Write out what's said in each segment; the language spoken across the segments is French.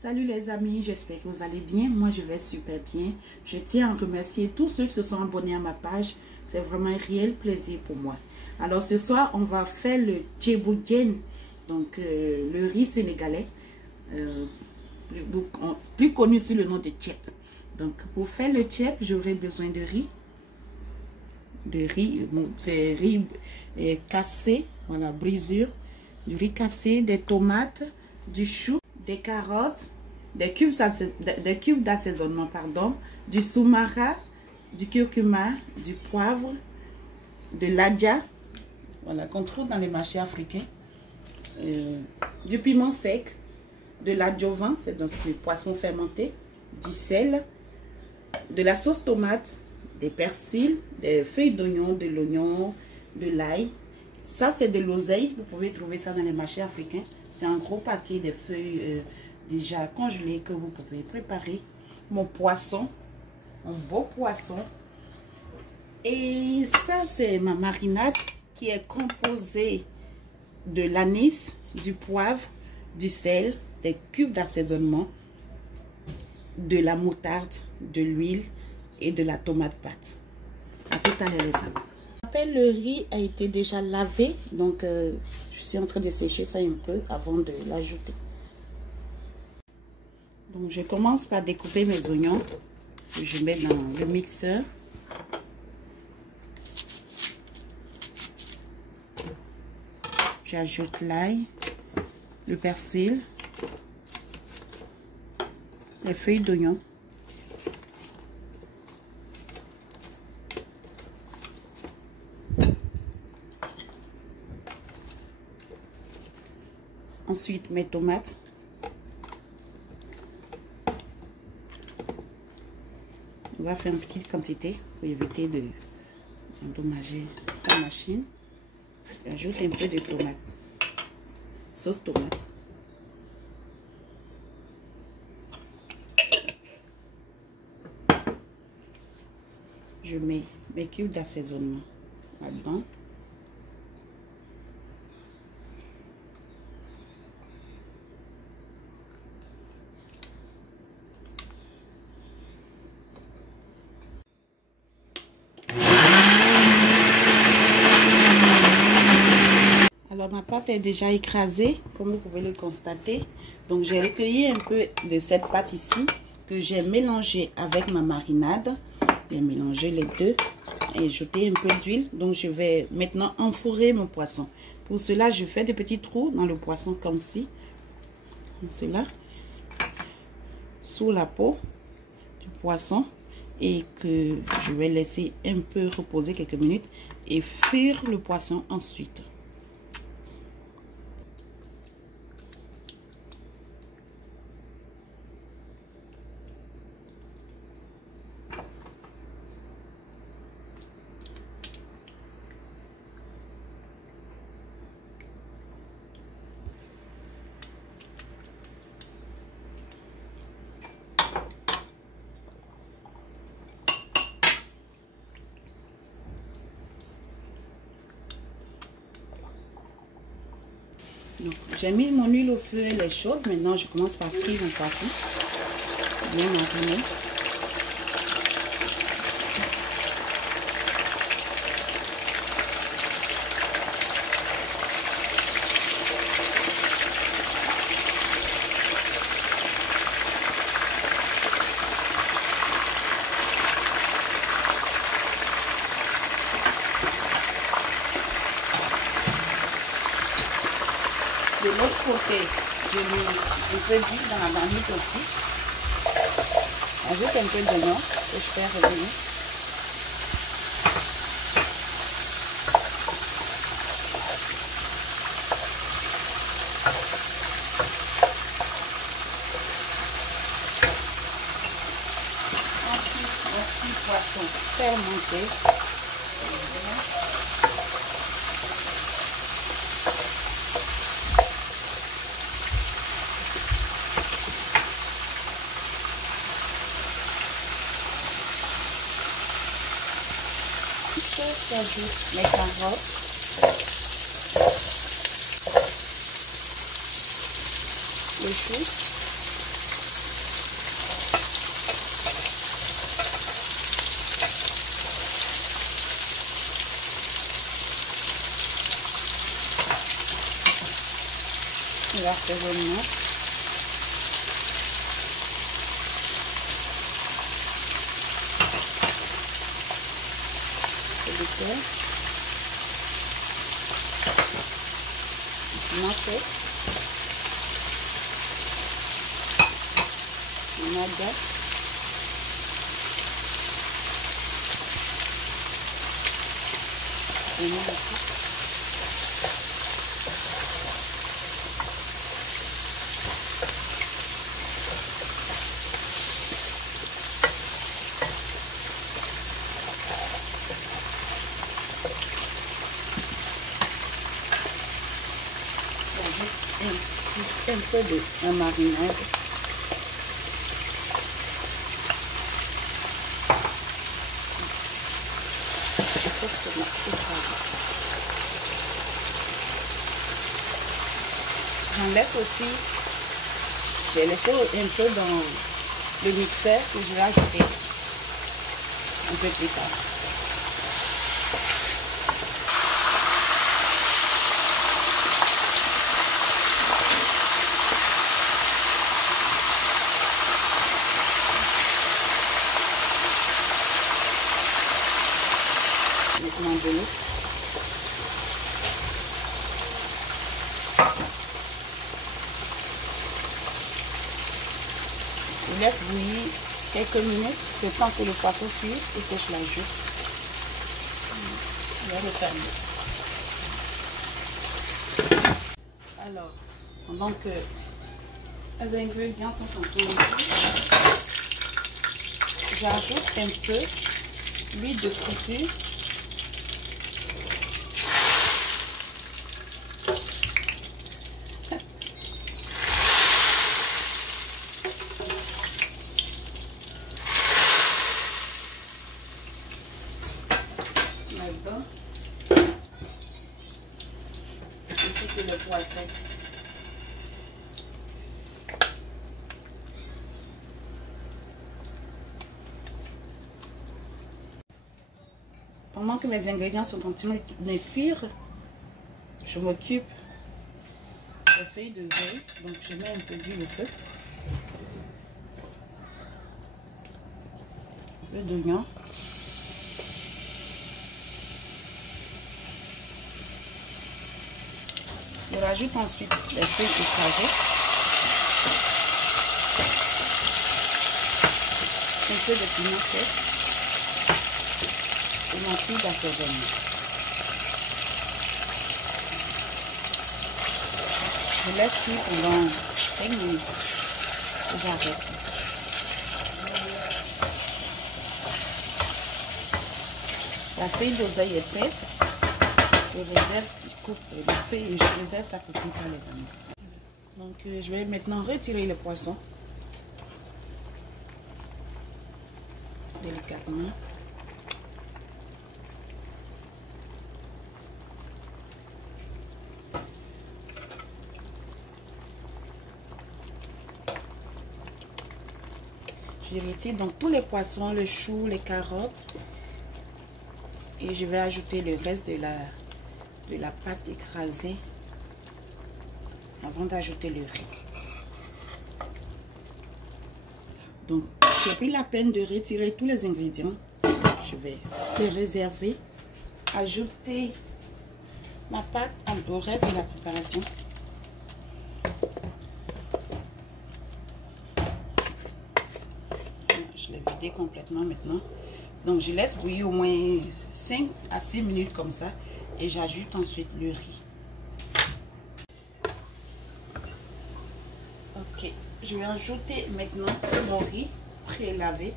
Salut les amis, j'espère que vous allez bien. Moi, je vais super bien. Je tiens à remercier tous ceux qui se sont abonnés à ma page. C'est vraiment un réel plaisir pour moi. Alors, ce soir, on va faire le tchéboudienne, donc le riz sénégalais, plus connu sous le nom de tchèp. Donc, pour faire le tchèp, j'aurai besoin de riz. Bon, c'est riz cassé, voilà, brisure, du riz cassé, des tomates, du chou, des carottes, des cubes d'assaisonnement, pardon, du soumara, du curcuma, du poivre, de l'adja, voilà, qu'on trouve dans les marchés africains, du piment sec, de l'adjovan, c'est donc du poisson fermenté, du sel, de la sauce tomate, des persils, des feuilles d'oignon, de l'oignon, de l'ail. Ça, c'est de l'oseille. Vous pouvez trouver ça dans les marchés africains. C'est un gros paquet de feuilles déjà congelées que vous pouvez préparer. Mon poisson, un beau poisson. Et ça, c'est ma marinade qui est composée de l'anis, du poivre, du sel, des cubes d'assaisonnement, de la moutarde, de l'huile et de la tomate pâte. À tout à l'heure les amis. Le riz a été déjà lavé, donc je suis en train de sécher ça un peu avant de l'ajouter. Donc je commence par découper mes oignons que je mets dans le mixeur. J'ajoute l'ail, le persil, les feuilles d'oignon. Ensuite, mes tomates. On va faire une petite quantité pour éviter d'endommager la machine. J'ajoute un peu de tomate. Sauce tomate. Je mets mes cubes d'assaisonnement là-dedans. Alors ma pâte est déjà écrasée, comme vous pouvez le constater. Donc j'ai recueilli un peu de cette pâte ici que j'ai mélangée avec ma marinade. J'ai mélangé les deux et ajouté un peu d'huile. Donc je vais maintenant enfourrer mon poisson. Pour cela, je fais des petits trous dans le poisson comme ci. Comme cela. Sous la peau du poisson. Et que je vais laisser un peu reposer quelques minutes et frire le poisson ensuite. J'ai mis mon huile au feu, elle est chaude. Maintenant, je commence par frire mon poisson. Bien mariné. De l'autre côté, je mets un peu d'huile dans la marmite aussi. Ajoute un peu d'oignon que je fais revenir. Ensuite, mon petit poisson fermenté. J'ajoute les carottes, le chou, l'assaisonnement. Le dessert. Piment sec. Nada. Un peu de marinade. J'en laisse aussi, j'ai laissé un peu dans le mixeur que je vais ajouter un peu plus tard. Maintenant de l'eau. Je laisse bouillir quelques minutes, le temps que le poisson cuise et que je l'ajoute. Je vais refermer. Alors, pendant que les ingrédients sont en tour, j'ajoute un peu l'huile de friture. Là-dedans. Ainsi que le poisson. Pendant que mes ingrédients sont en train de cuire, je m'occupe des feuilles de zèle. Donc je mets un peu d'huile au feu. Un peu d'oignon. Je rajoute ensuite les feuilles écrasées. Un peu de piment sec. Et ensuite d'assaisonnement. Je laisse cuire pendant 5 minutes. Et j'arrête. La feuille d'oseille est prête. Je réserve, les feuilles et je réserve ça pour plus tard, les amis. Donc je vais maintenant retirer le poisson délicatement. Je retire donc tous les poissons, le chou, les carottes et je vais ajouter le reste de la pâte écrasée avant d'ajouter le riz. Donc j'ai pris la peine de retirer tous les ingrédients. Je vais les réserver, ajouter ma pâte au reste de la préparation. Je l'ai vidé complètement maintenant. Donc je laisse bouillir au moins 5 à 6 minutes comme ça et j'ajoute ensuite le riz. Ok, je vais ajouter maintenant mon riz pré-lavé.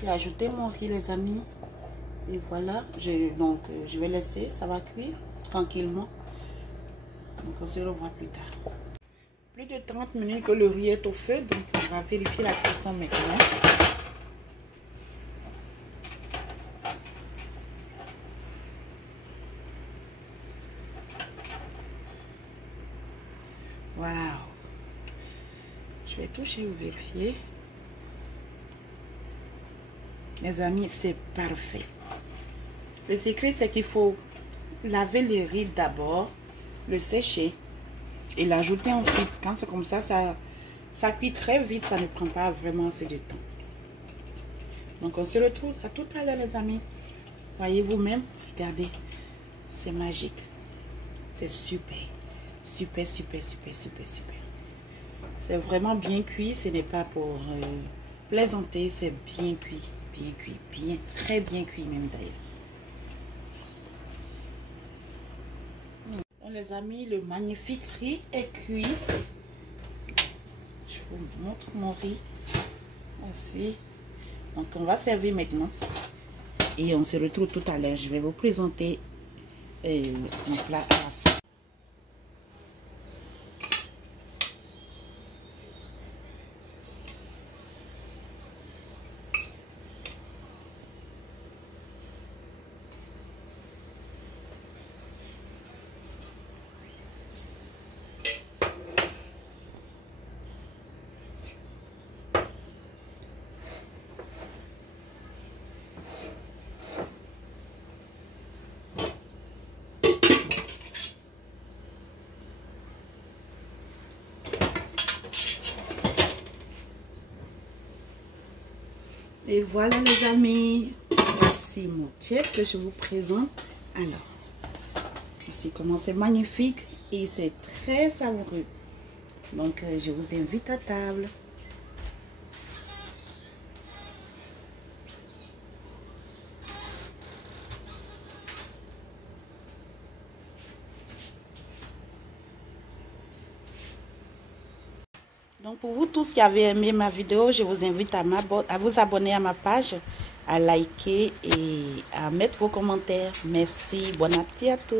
J'ai ajouté mon riz, les amis. Et voilà, je vais laisser, ça va cuire tranquillement. Donc on se revoit plus tard. Plus de 30 minutes que le riz est au feu, donc on va vérifier la cuisson maintenant. Waouh! Je vais toucher ou vérifier. Les amis, c'est parfait. Le secret, c'est qu'il faut laver le riz d'abord, le sécher et l'ajouter ensuite. Quand c'est comme ça, ça cuit très vite, ça ne prend pas vraiment assez de temps. Donc, on se retrouve à tout à l'heure, les amis. Voyez vous-même, regardez, c'est magique. C'est super, super, super, super, super, super. C'est vraiment bien cuit, ce n'est pas pour plaisanter, c'est bien cuit, bien, très bien cuit même d'ailleurs. Les amis, le magnifique riz est cuit. Je vous montre mon riz aussi. Donc on va servir maintenant et on se retrouve tout à l'heure. Je vais vous présenter mon plat à la fin. Et voilà les amis, voici mon chef que je vous présente. Alors, voici comment c'est magnifique et c'est très savoureux. Donc, je vous invite à table. Donc pour vous tous qui avez aimé ma vidéo, je vous invite à vous abonner à ma page, à liker et à mettre vos commentaires. Merci, bon appétit à tous.